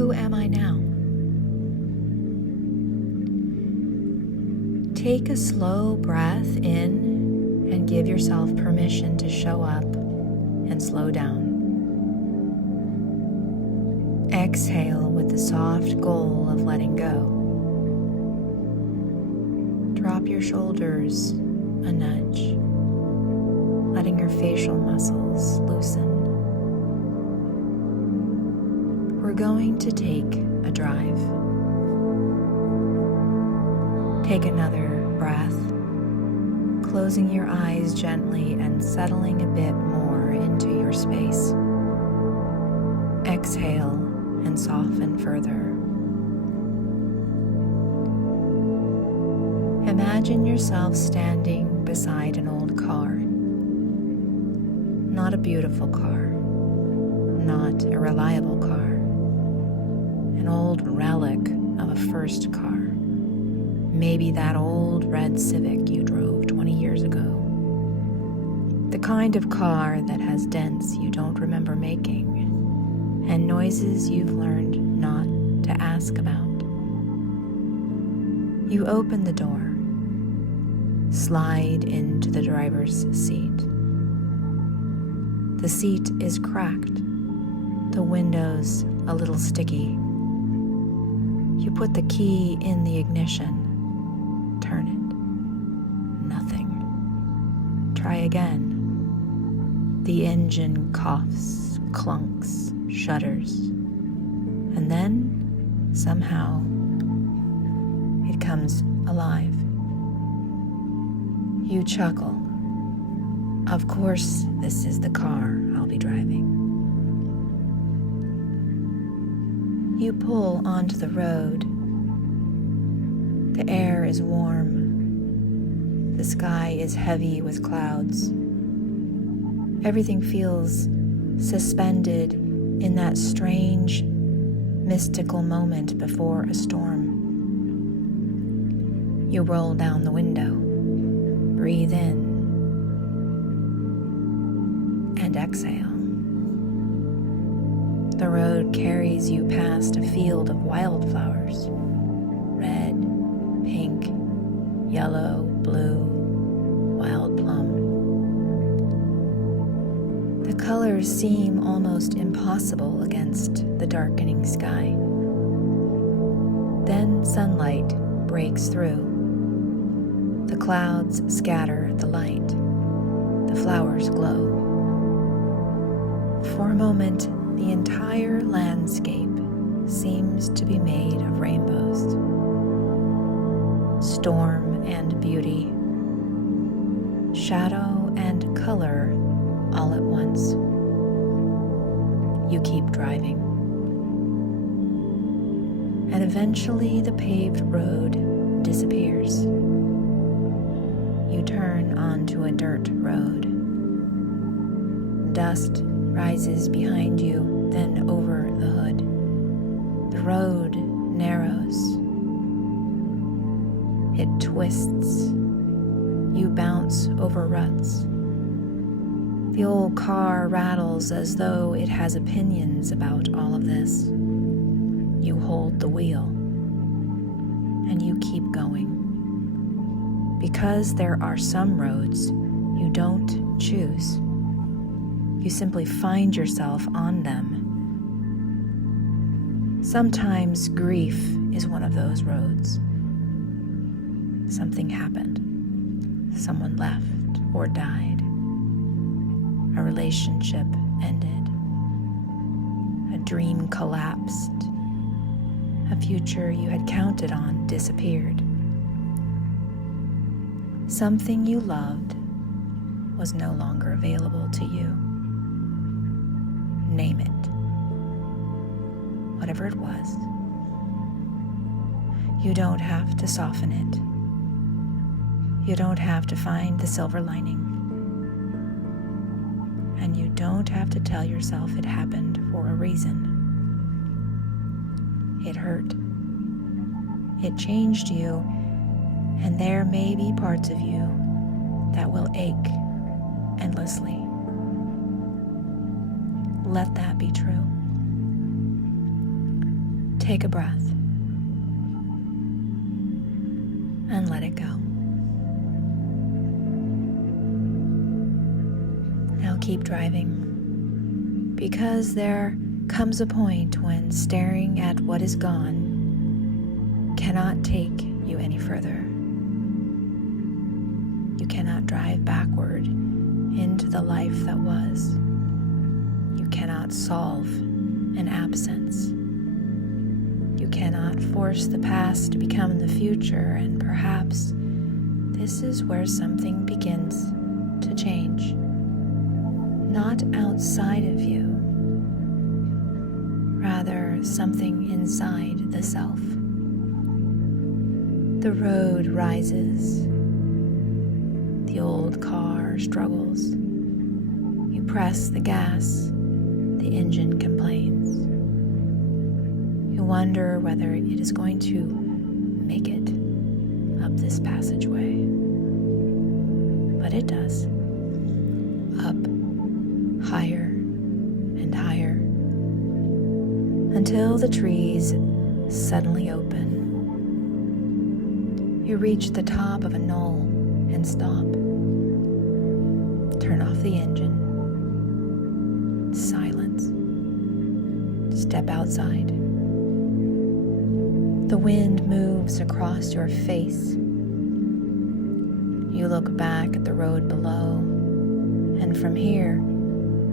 Who am I now? Take a slow breath in and give yourself permission to show up and slow down. Exhale with the soft goal of letting go. Drop your shoulders a nudge, letting your facial muscles loosen. We're going to take a drive. Take another breath, closing your eyes gently and settling a bit more into your space. Exhale and soften further. Imagine yourself standing beside an old car. Not a beautiful car, not a reliable car, an old relic of a first car. Maybe that old red Civic you drove 20 years ago. The kind of car that has dents you don't remember making and noises you've learned not to ask about. You open the door, slide into the driver's seat. The seat is cracked, the windows a little sticky. You put the key in the ignition, turn it. Nothing. Try again. The engine coughs, clunks, shudders, and then, somehow, it comes alive. You chuckle. Of course, this is the car I'll be driving. You pull onto the road. The air is warm. The sky is heavy with clouds. Everything feels suspended in that strange, mystical moment before a storm. You roll down the window, breathe in, and exhale. The road carries you past a field of wildflowers, red, pink, yellow, blue, wild plum. The colors seem almost impossible against the darkening sky. Then sunlight breaks through. The clouds scatter the light. The flowers glow. For a moment, the entire landscape seems to be made of rainbows. Storm and beauty, shadow and color all at once. You keep driving. And eventually the paved road disappears. You turn onto a dirt road. Dust rises behind you, then over the hood. The road narrows. It twists. You bounce over ruts. The old car rattles as though it has opinions about all of this. You hold the wheel, and you keep going. Because there are some roads you don't choose. You simply find yourself on them. Sometimes grief is one of those roads. Something happened. Someone left or died. A relationship ended. A dream collapsed. A future you had counted on disappeared. Something you loved was no longer available to you. Name it. Whatever it was. You don't have to soften it. You don't have to find the silver lining. And you don't have to tell yourself it happened for a reason. It hurt. It changed you, and there may be parts of you that will ache endlessly. Let that be true. Take a breath and let it go. Now keep driving, because there comes a point when staring at what is gone cannot take you any further. You cannot drive backward into the life that was. You cannot solve an absence. You cannot force the past to become the future, and perhaps this is where something begins to change. Not outside of you, rather something inside the self. The road rises. The old car struggles. You press the gas. The engine complains. You wonder whether it is going to make it up this passageway. But it does. Up, higher and higher, until the trees suddenly open. You reach the top of a knoll and stop. Turn off the engine. Silence. Step outside. The wind moves across your face. You look back at the road below, and from here,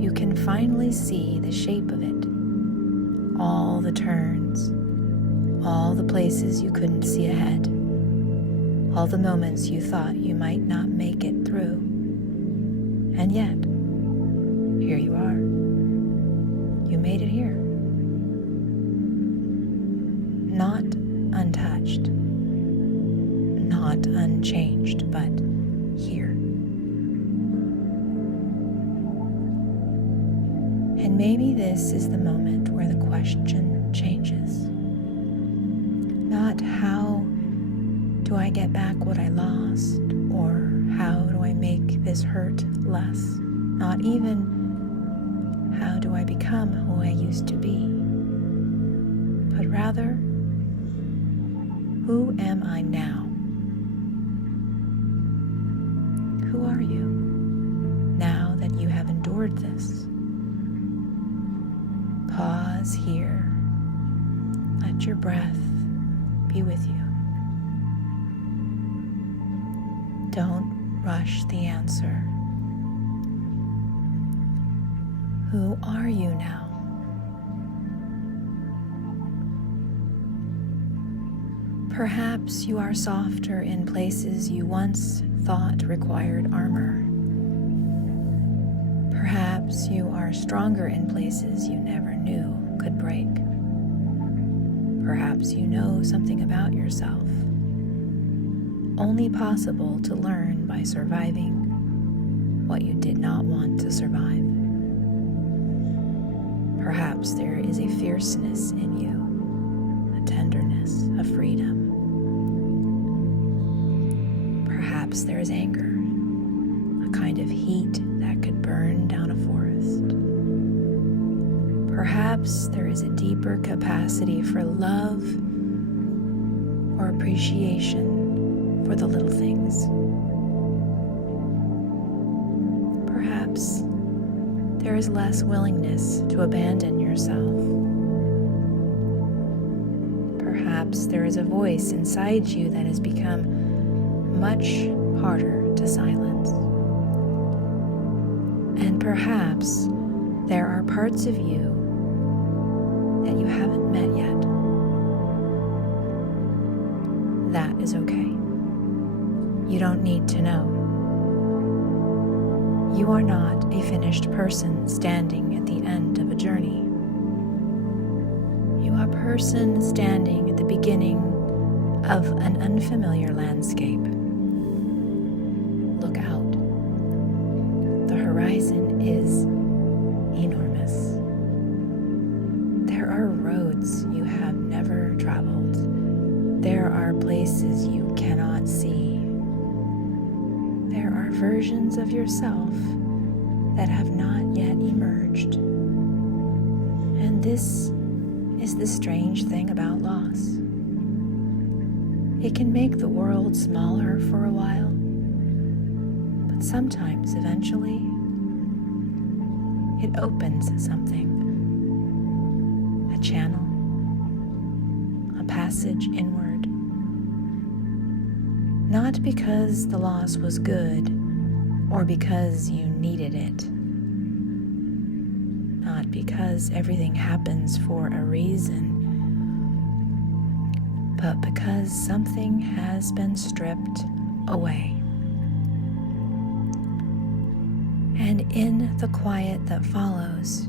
you can finally see the shape of it. All the turns, all the places you couldn't see ahead, all the moments you thought you might not make it through. And yet, here you are. You made it here. Not untouched, not unchanged, but here. And maybe this is the moment where the question changes. Not how do I get back what I lost, or how do I make this hurt less? Not even how do I become who I used to be, but rather, who am I now? Who are you now that you have endured this? Pause here. Let your breath be with you. Don't rush the answer. Who are you now? Perhaps you are softer in places you once thought required armor. Perhaps you are stronger in places you never knew could break. Perhaps you know something about yourself, only possible to learn by surviving what you did not want to survive. Perhaps there is a fierceness in you, a tenderness, a freedom. Perhaps there is anger, a kind of heat that could burn down a forest. Perhaps there is a deeper capacity for love or appreciation for the little things. Perhaps there is less willingness to abandon yourself. Perhaps there is a voice inside you that has become much harder to silence. And perhaps there are parts of you that you haven't met yet. That is okay. You don't need to know. You are not a finished person standing at the end of a journey. You are a person standing at the beginning of an unfamiliar landscape. Look out. The horizon is enormous. There are roads you have never traveled. There are places you cannot see. There are versions of yourself that have not yet emerged. And this is the strange thing about loss. It can make the world smaller for a while, but sometimes, eventually, it opens something, a channel, a passage inward. Not because the loss was good or because you needed it. Not because everything happens for a reason, but because something has been stripped away. And in the quiet that follows,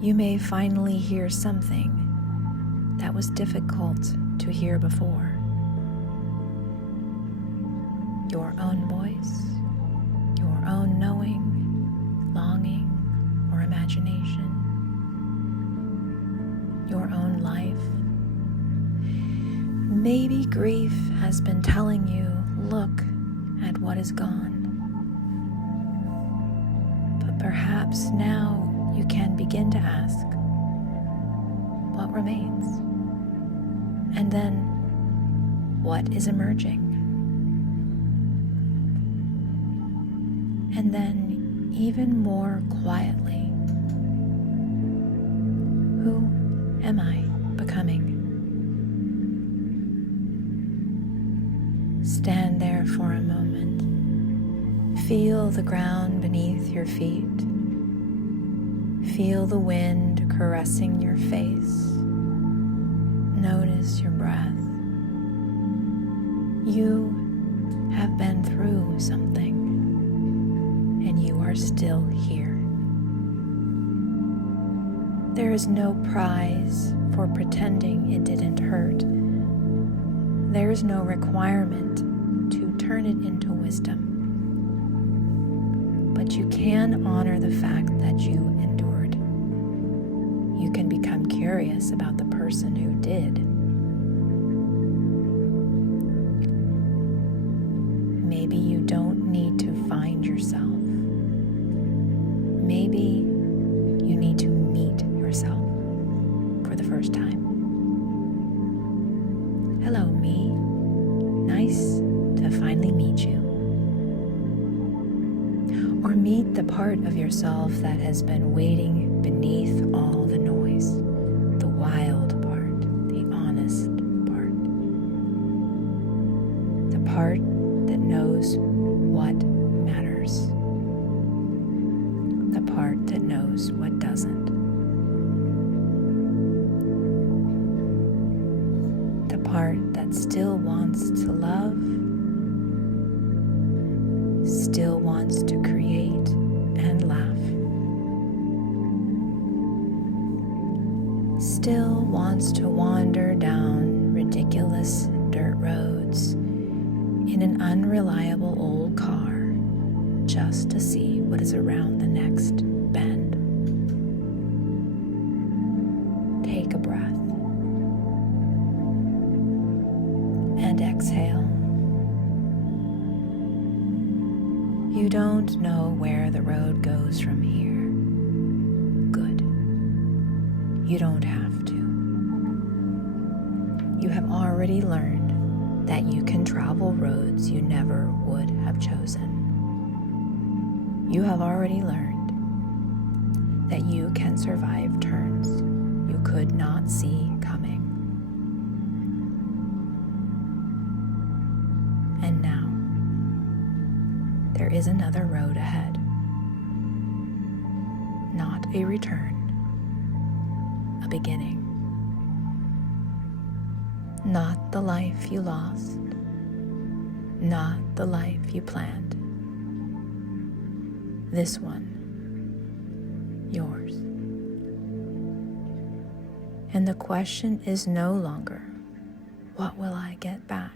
you may finally hear something that was difficult to hear before. Your own voice, your own knowing, longing, or imagination, your own life. Maybe grief has been telling you, look at what is gone. But perhaps now you can begin to ask, what remains? And then, what is emerging? And then, even more quietly, who am I becoming? Stand there for a moment. Feel the ground beneath your feet. Feel the wind caressing your face. Notice your breath. You have been through something, and you are still here. There is no prize for pretending it didn't hurt. There is no requirement to turn it into wisdom. But you can honor the fact that you endured. You can become curious about the person who did. Maybe you don't need to find yourself. Maybe you need to meet yourself for the first time. Hello, me. Nice to finally meet you. Or meet the part of yourself that has been waiting beneath all the noise, the wild part, the honest part. The part that knows what matters. The part that knows what doesn't. The part that still wants to love, still wants to create and laugh, still wants to wander down ridiculous dirt roads in an unreliable old car just to see what is around the next bend. Take a breath and exhale. You don't know where the road goes from here. Good. You don't have to. You have already learned that you can travel roads you never would have chosen. You have already learned that you can survive turns you could not see coming. And now, there is another road ahead. Not a return, a beginning. Not the life you lost, not the life you planned. This one, yours. And the question is no longer, what will I get back?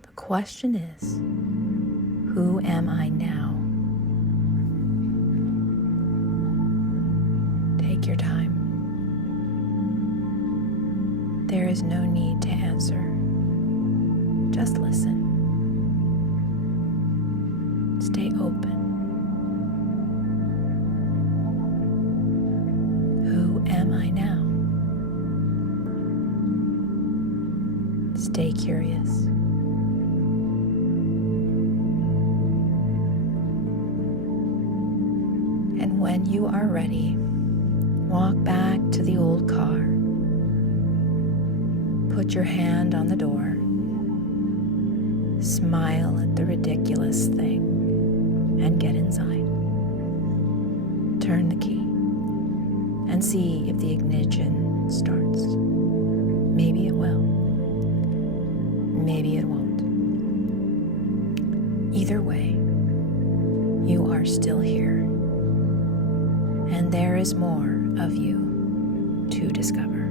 The question is, who am I now? Take your time. There is no need to answer. Just listen. Stay open. Who am I now? Stay curious. And when you are ready, walk back to the old car. Put your hand on the door. Smile at the ridiculous thing and get inside. Turn the key and see if the ignition starts. Maybe it will. Maybe it won't. Either way, you are still here, and there is more of you to discover.